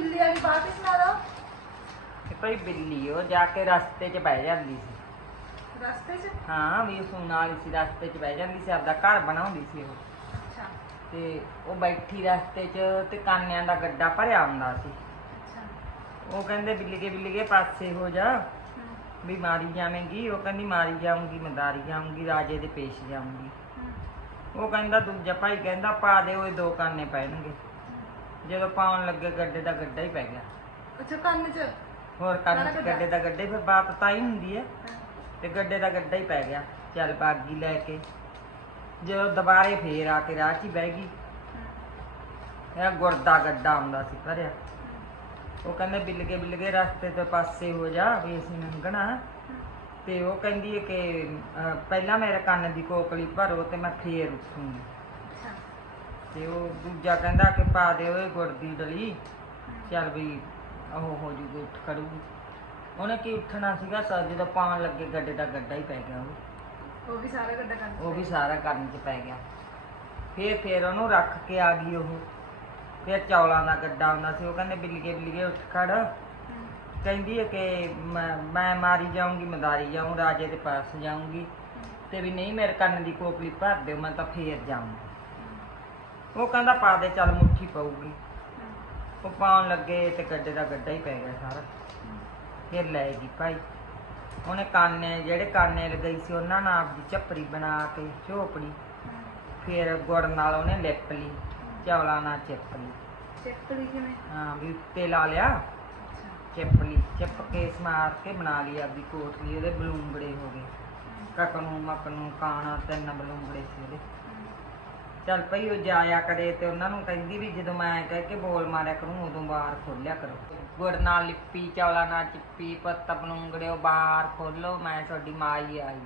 ਬਿੱਲੀ ਵਾਲੀ ਬਾਤ ਹੀ ਸੁਣਾ ਦੋ ਤੇ ਭਾਈ ਬਿੱਲੀ ਉਹ ਜਾ ਕੇ ਰਸਤੇ 'ਚ ਬਹਿ ਜਾਂਦੀ ਸੀ। ਰਸਤੇ 'ਚ? ਹਾਂ ਵੀ ਸੁਣ ਵਾਲੀ ਸੀ ਰਸਤੇ 'ਚ ਬਹਿ ਜਾਂਦੀ ਸੀ ਆਪਦਾ ਘਰ ਬਣਾਉਂਦੀ ਸੀ ਉਹ। ਅੱਛਾ। ਤੇ ਉਹ ਬੈਠੀ ਰਸਤੇ 'ਚ ਤੇ ਕਾਨਿਆਂ ਦਾ ਗੱਡਾ ਭਰਿਆ ਹੁੰਦਾ ਸੀ। ਅੱਛਾ। ਉਹ ਕਹਿੰਦੇ ਬਿੱਲੀ ਕੇ ਬਿੱਲੀ ਕੇ ਪਾਸੇ ਹੋ ਜਾ। ਹਮ, ਵੀ ਮਾਰੀ ਜਾਵੇਂਗੀ। ਉਹ ਕਹਿੰਦੀ ਮਾਰੀ ਜਾਊਂਗੀ ਮਦਾਰੀ ਜਾਊਂਗੀ ਰਾਜੇ ਦੇ ਪੇਸ਼ ਜਾਊਂਗੀ। ਹਮ, ਉਹ ਕਹਿੰਦਾ ਦੂਜਾ ਭਾਈ ਕਹਿੰਦਾ ਪਾ ਦੇ ਉਹ ਦੋ ਕਾਨੇ ਪੈਣਗੇ। ਜਦੋਂ ਪਾਉਣ ਲੱਗੇ ਗੱਡੇ ਦਾ ਗੱਡਾ ਹੀ ਪੈ ਗਿਆ। ਅੱਛਾ ਕੰਨ 'ਚ? ਹੋਰ ਕੰਨ ਚ ਗੱਡਾ? ਦਾ ਗੱਡੇ ਫਿਰ ਬਾਤ ਤਾਂ ਹੀ ਹੁੰਦੀ ਹੈ ਤੇ ਗੱਡੇ ਦਾ ਗੱਡਾ ਹੀ ਪੈ ਗਿਆ। ਚੱਲ ਬਾਗੀ ਲੈ ਕੇ। ਜਦੋਂ ਦੁਬਾਰੇ ਫੇਰ ਆ ਕੇ ਰਾਹ 'ਚ ਹੀ ਬਹਿ ਗਈ। ਇਹ ਗੁਰਦਾ ਗੱਡਾ ਆਉਂਦਾ ਸੀ ਭਰਿਆ। ਉਹ ਕਹਿੰਦੇ ਬਿੱਲ ਕੇ ਬਿੱਲ ਕੇ ਰਸਤੇ ਤੋਂ ਪਾਸੇ ਹੋ ਜਾ ਵੀ ਅਸੀਂ ਲੰਘਣਾ। ਤੇ ਉਹ ਕਹਿੰਦੀ ਹੈ ਕਿ ਪਹਿਲਾਂ ਮੇਰੇ ਕੰਨ ਦੀ ਕੋਕਲੀ ਭਰੋ ਤੇ ਮੈਂ ਫੇਰ ਉੱਠੂੰਗੀ। ਤੇ ਉਹ ਦੂਜਾ ਕਹਿੰਦਾ ਕਿ ਪਾ ਦੇ ਓਏ ਗੁੜ ਦੀ ਡਲੀ। ਚੱਲ ਵੀ ਉਹ ਹੋ ਜੂਗੀ ਉੱਠ ਖੜੂਗੀ। ਉਹਨੇ ਕੀ ਉੱਠਣਾ ਸੀਗਾ? ਸਰ ਜਦੋਂ ਪਾਉਣ ਲੱਗੇ ਗੱਡੇ ਦਾ ਗੱਡਾ ਹੀ ਪੈ ਗਿਆ ਉਹ। ਉਹ ਵੀ ਸਾਰਾ ਗੱਡਾ 'ਚ ਉਹ ਵੀ ਸਾਰਾ ਕਰਨ ਚ ਪੈ ਗਿਆ। ਫੇਰ ਫੇਰ ਉਹਨੂੰ ਰੱਖ ਕੇ ਆ ਗਈ ਉਹ। ਫੇਰ ਚੌਲਾਂ ਦਾ ਗੱਡਾ ਆਉਂਦਾ ਸੀ। ਉਹ ਕਹਿੰਦੇ ਬਿੱਲੀਏ ਬਿੱਲੀਏ ਉੱਠ ਖੜ। ਕਹਿੰਦੀ ਹੈ ਕਿ ਮੈਂ ਮੈਂ ਮਾਰੀ ਜਾਊਂਗੀ ਮਦਾਰੀ ਜਾਊਂ ਰਾਜੇ ਦੇ ਪਾਸ ਜਾਊਂਗੀ। ਤੇ ਵੀ ਨਹੀਂ ਮੇਰੇ ਕੰਨ ਦੀ ਕੋਕਲੀ ਭਰ ਦਿਓ ਮੈਂ ਤਾਂ ਫੇਰ ਜਾਊਂਗੀ। ਉਹ ਕਹਿੰਦਾ ਪਾ ਦੇ ਚੱਲ ਮੁੱਠੀ ਪਊਗੀ। ਉਹ ਪਾਉਣ ਲੱਗੇ ਤੇ ਗੱਡੇ ਦਾ ਗੱਡਾ ਹੀ ਪੈ ਗਿਆ ਸਾਰਾ। ਫਿਰ ਲੈ ਗਈ ਭਾਈ। ਉਹਨੇ ਕਾਨੇ ਜਿਹੜੇ ਕਾਨੇ ਲਗਾਈ ਸੀ ਉਹਨਾਂ ਨਾਲ ਆਪਦੀ ਚੱਪਰੀ ਬਣਾ ਕੇ ਝੋਪੜੀ। ਫਿਰ ਗੁੜ ਨਾਲ ਉਹਨੇ ਲਿਪ ਲਈ ਚੌਲਾਂ ਨਾਲ ਚਿੱਪ ਲਈ। ਚਿੱਪੜੀ ਕਿਵੇਂ? ਹਾਂ ਵੀ ਉੱਤੇ ਲਾ ਲਿਆ। ਚਿੱਪ ਲਈ ਚਿੱਪ ਕੇ ਸਮਾਰ ਕੇ ਬਣਾ ਲਈ ਆਪਦੀ ਕੋਠਲੀ ਉਹਦੇ ਬਲੂੰਗੜੇ ਹੋ ਗਏ। ਕਕਨੂ ਮਕਨੂ ਕਾਣਾ ਤਿੰਨ ਬਲੂੰਗੜੇ ਸੀ ਉਹਦੇ। ਚੱਲ ਭਈ ਉਹ ਜਾਇਆ ਕਰੇ ਤੇ ਉਹਨਾਂ ਨੂੰ ਕਹਿੰਦੀ ਵੀ ਜਦੋਂ ਮੈਂ ਕਹਿ ਕੇ ਬੋਲ ਮਾਰਿਆ ਕਰੂੰ, ਉਦੋਂ ਬਾਹਰ ਖੋਲਿਆ ਕਰੋ। ਗੁੜ ਨਾਲ ਲਿਪੀ, ਚੌਲਾਂ ਨਾਲ ਚਿੱਪੀ ਪੱਤ ਬਲੂੰਗੜਿਓ ਬਾਹਰ ਖੋਲੋ, ਮੈਂ ਤੁਹਾਡੀ ਮਾਈ ਆਈ।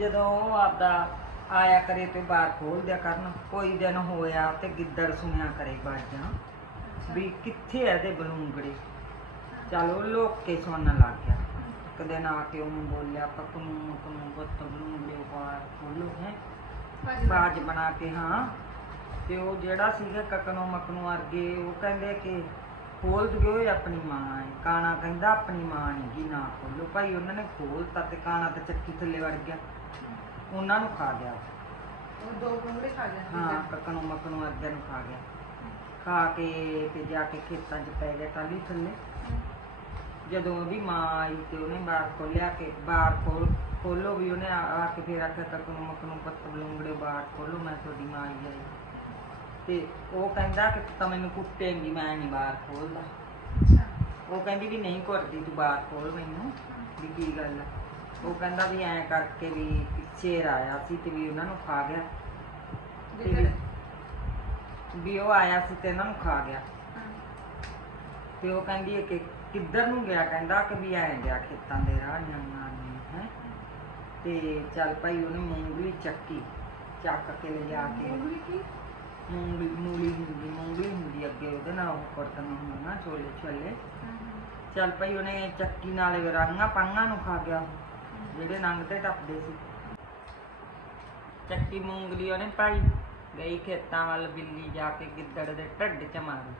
ਜਦੋਂ ਉਹ ਆਪਦਾ ਆਇਆ ਕਰੇ ਤੇ ਬਾਹਰ ਖੋਲ ਦਿਆ ਕਰਨ, ਕੋਈ ਦਿਨ ਹੋਇਆ ਤੇ ਗਿੱਦੜ ਸੁਣਿਆ ਕਰੇ ਬਾਜਾਂ ਵੀ ਕਿੱਥੇ ਐ ਤੇ ਬਲੂੰਗੜੇ ਚਲੋ ਲੋਕ ਕੇ ਸੁਣਨ ਲੱਗ ਗਿਆ। ਇੱਕ ਦਿਨ ਆ ਕੇ ਉਹਨੂੰ ਬੋਲਿਆ ਪਕਨੂ ਮਕਨੂ ਪੁੱਤ ਬਲੂੰਗੜੇ ਬਾਹਰ ਖੋਲੋ, ਹੈ। ਬਾਜ ਬਣਾ ਕੇ ਹਾਂ। ਤੇ ਉਹ ਜਿਹੜਾ ਸੀਗਾ ਕਕਨੋ ਮਕਨੋ ਵਰਗੇ ਉਹ ਕਹਿੰਦੇ ਕਿ ਖੋਲ ਦਿਓ ਇਹ ਆਪਣੀ ਮਾਂ ਹੈ। ਕਾਣਾ ਕਹਿੰਦਾ ਆਪਣੀ ਮਾਂ ਨਹੀਂ ਜੀ ਨਾ ਖੋਲੋ ਭਾਈ ਉਹਨਾਂ ਨੇ ਖੋਲਤਾ ਤੇ ਕਾਣਾ ਤੇ ਚੱਕੀ ਥੱਲੇ ਵੜ ਗਿਆ। ਉਹਨਾਂ ਨੂੰ ਖਾ ਗਿਆ ਉਹ। ਦੋ ਗੁੰਗੜੇ ਖਾ ਜਾਂਦੇ ਹਾਂ। ਕਕਨੋ ਮਕਨੋ ਵਰਗੇ ਨੂੰ ਖਾ ਗਿਆ। ਖਾ ਕੇ ਤੇ ਜਾ ਕੇ ਖੇਤਾਂ 'ਚ ਪੈ ਗਿਆ ਟਾਲੀ ਥੱਲੇ। ਜਦੋਂ ਉਹਦੀ ਮਾਂ ਆਈ ਤੇ ਉਹਨੇ ਬਾਹਰ ਖੋਲਿਆ ਕਿ ਬਾਹਰ ਖੋਲ ਖੋਲੋ ਵੀ ਉਹਨੇ ਆ ਆ ਕੇ ਫੇਰ ਆਖਿਆ ਤੱਕ ਨੂੰ ਮੱਕ ਨੂੰ ਪੱਤ ਬਲੂੰਗੜੇ ਬਾਹਰ ਖੋਲੋ ਮੈਂ ਤੁਹਾਡੀ ਮਾਂ ਆਈ ਆਈ। ਤੇ ਉਹ ਕਹਿੰਦਾ ਕਿ ਤੂੰ ਤਾਂ ਮੈਨੂੰ ਕੁੱਟੇਂਗੀ ਮੈਂ ਨਹੀਂ ਬਾਹਰ ਖੋਲਦਾ ਅੱਛਾ। ਉਹ ਕਹਿੰਦੀ ਵੀ ਨਹੀਂ ਕੁੱਟਦੀ ਤੂੰ ਬਾਹਰ ਖੋਲ ਮੈਨੂੰ ਵੀ ਕੀ ਗੱਲ ਆ। ਉਹ ਕਹਿੰਦਾ ਵੀ ਐਂ ਕਰਕੇ ਵੀ ਸ਼ੇਰ ਆਇਆ ਸੀ ਤੇ ਵੀ ਉਹਨਾਂ ਨੂੰ ਖਾ ਗਿਆ। ਤੇ ਵੀ- ਵੀ ਉਹ ਆਇਆ ਸੀ ਤੇ ਇਹਨਾਂ ਨੂੰ ਖਾ ਗਿਆ। ਤੇ ਉਹ ਕਹਿੰਦੀ ਹੈ ਕਿ ਕਿੱਧਰ ਨੂੰ ਗਿਆ ਕਹਿੰਦਾ ਕਿ ਵੀ ਐਂ ਗਿਆ ਖੇਤਾਂ ਦੇ ਰਾਹ ਨਿਆਣਾ ਨੇ ਹੈ। ਤੇ ਚੱਲ ਭਾਈ ਉਹਨੇ ਮੂੰਗਲੀ ਚੱਕੀ ਚੱਕ ਕੇ ਲਿਜਾ ਕੇ। ਮੂੰਗਲੀ ਮੂਲੀ ਹੁੰਦੀ ਮੂੰਗਲੀ ਹੁੰਦੀ ਅੱਗੇ ਉਹਦੇ ਨਾਲ ਉਹ ਕੁੜਤਨ ਹੁੰਦਾ ਨਾ ਛੋਲੇ ਛੋਲੇ। ਚੱਲ ਭਾਈ ਉਹਨੇ ਚੱਕੀ ਨਾਲ ਰਾਂਗਾ ਪਾਂਗਾ ਨੂੰ ਖਾ ਗਿਆ ਜਿਹੜੇ ਲੰਘਦੇ ਟੱਪਦੇ ਸੀ। ਚੱਕੀ ਮੂੰਗਲੀ ਉਹਨੇ ਪਾਈ ਗਈ ਖੇਤਾਂ ਵੱਲ ਬਿੱਲੀ ਜਾ ਕੇ ਗਿੱਦੜ ਦੇ ਢੱਡ 'ਚ ਮਾਰੀ।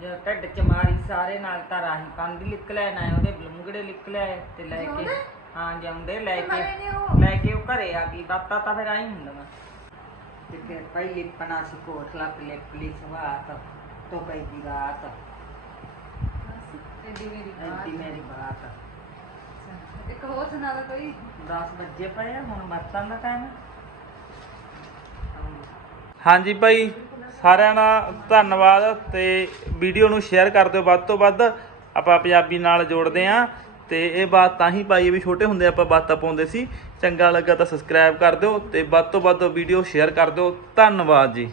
ਜਦੋਂ ਢੱਡ 'ਚ ਮਾਰੀ ਸਾਰੇ ਨਾਲ ਤਾਂ ਰਾਹੀ ਕੰਦ ਲਿਕ ਲੈਣਾ ਉਹਦੇ ਬਲੂੰਗੜੇ ਲਿਕ ਲੈ ਤੇ ਲੈ ਕੇ ਜਿਉਂਦੇ? ਹਾਂ ਜਾਂਦੇ ਲੈ ਤੇ ਕੇ ਮਰੇ ਨੀ ਉਹ? ਲੈ ਕੇ ਉਹ ਘਰੇ ਆ ਗਈ। ਬਾਤਾਂ ਤਾਂ ਫਿਰ ਆਈ ਹੁੰਦਾ ਵਾ ਤੇ ਫਿਰ ਭਾਈ ਲਿਪਣਾ ਸੀ ਕੋਠਲਾ ਪਲੇ ਪੁਲਿਸ ਵਾਤ ਤੋਂ ਪਈ ਦੀ ਰਾਤ। ਬਸ, ਐਡੀ ਮੇਰੀ ਬਾਤ। ਐਡੀ ਮੇਰੀ ਬਾਤ। ਅੱਛਾ, ਇੱਕ ਹੋਰ ਸੁਣਾ ਦੋ ਕੋਈ। 10 ਵਜੇ ਪਏ ਆ ਹੁਣ ਵਰਤਾਂ ਦਾ ਟਾਈਮ ਹਾਂਜੀ ਭਾਈ। ਸਾਰਿਆਂ ਦਾ ਧੰਨਵਾਦ ਤੇ ਵੀਡੀਓ ਨੂੰ ਸ਼ੇਅਰ ਕਰ ਦਿਓ। ਵੱਧ ਤੋਂ ਵੱਧ ਆਪਾਂ ਪੰਜਾਬੀ ਨਾਲ ਜੋੜਦੇ ਆਂ ਤੇ ਇਹ ਬਾਤ ਤਾਂ ਹੀ ਪਾਈ ਵੀ ਛੋਟੇ ਹੁੰਦੇ ਆਪਾਂ ਬਾਤਾਂ ਪਾਉਂਦੇ ਸੀ। ਚੰਗਾ ਲੱਗਾ ਤਾਂ ਸਬਸਕ੍ਰਾਈਬ ਕਰ ਦਿਓ ਤੇ ਵੱਧ ਤੋਂ ਵੱਧ ਵੀਡੀਓ ਸ਼ੇਅਰ ਕਰ ਦਿਓ। ਧੰਨਵਾਦ ਜੀ।